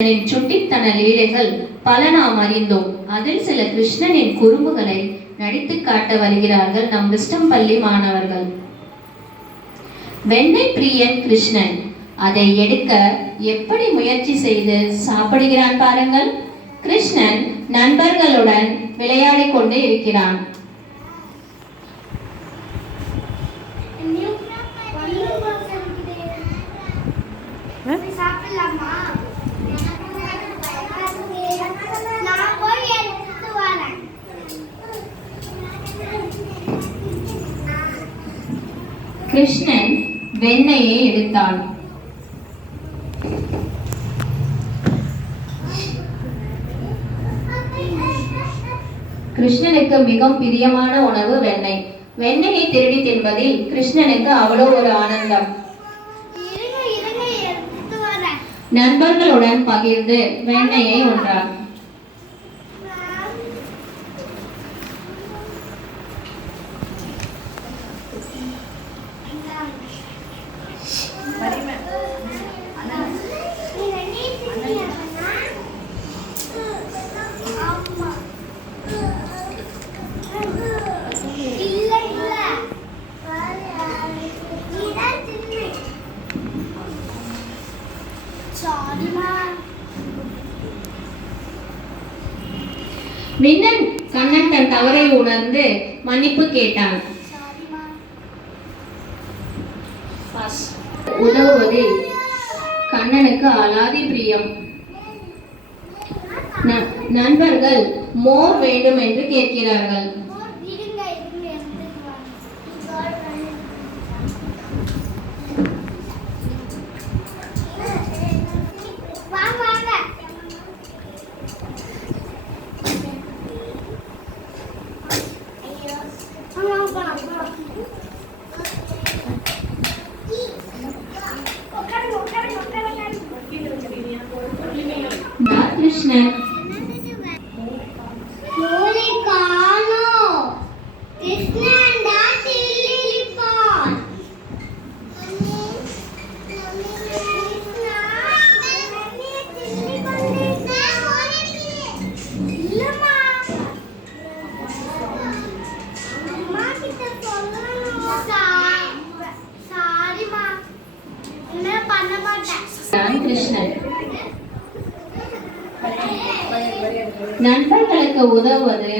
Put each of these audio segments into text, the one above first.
சுட்டித்தன லீலைகள் பல நாம் அறிந்தோம். அதில் சில கிருஷ்ணனின் குறும்புகளை நடித்து காட்ட வருகிறார்கள் நம் விஸ்டம் பள்ளி மாணவர்கள். வெண்ணெய் பிரியன் கிருஷ்ணன் அதை எடுக்க எப்படி முயற்சி செய்து சாப்பிடுகிறான் பாருங்கள். கிருஷ்ணன் நண்பர்களுடன் விளையாடிக் கொண்டு இருக்கிறான். கிருஷ்ணன் வெண்ணெயை எடுத்தான். கிருஷ்ணனுக்கு மிகவும் பிரியமான உணவு வெண்ணெய். வெண்ணெயை திருடி தின்பதில் கிருஷ்ணனுக்கு அவ்வளோ ஒரு ஆனந்தம். நண்பர்களுடன் பகிர்ந்து வெண்ணெயை உண்டான். மின்னன் கண்ணன் தன் தவறை உணர்ந்து மன்னிப்பு கேட்டான். உதவுவதில் கண்ணனுக்கு அலாதி பிரியம். நண்பர்கள் மோர் வேண்டும் என்று கேட்கிறார்கள். கிருஷ்ணன் கிருஷ்ணன் நண்பர்களுக்கு உதவுவது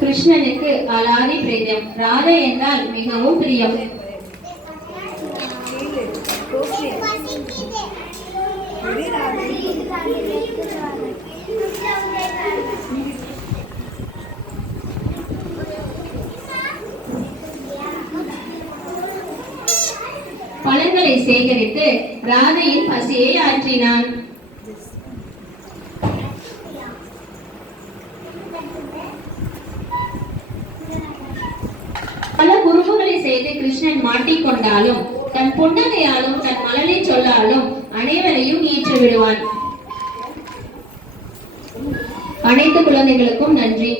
கிருஷ்ணனுக்கு அலாதி பிரியம். ராதை என்றால் மிகவும் பிரியம். பழங்களை சேகரித்து ராதையின் பசியை ஆற்றினான். பல குறும்புகளை செய்து கிருஷ்ணன் மாட்டிக்கொண்டாலும் தன் புன்னகையாலும் தன் மலரை சொல்லாலும் அனைவரையும் ஈற்று விடுவான். அனைத்து குழந்தைகளுக்கும் நன்றி.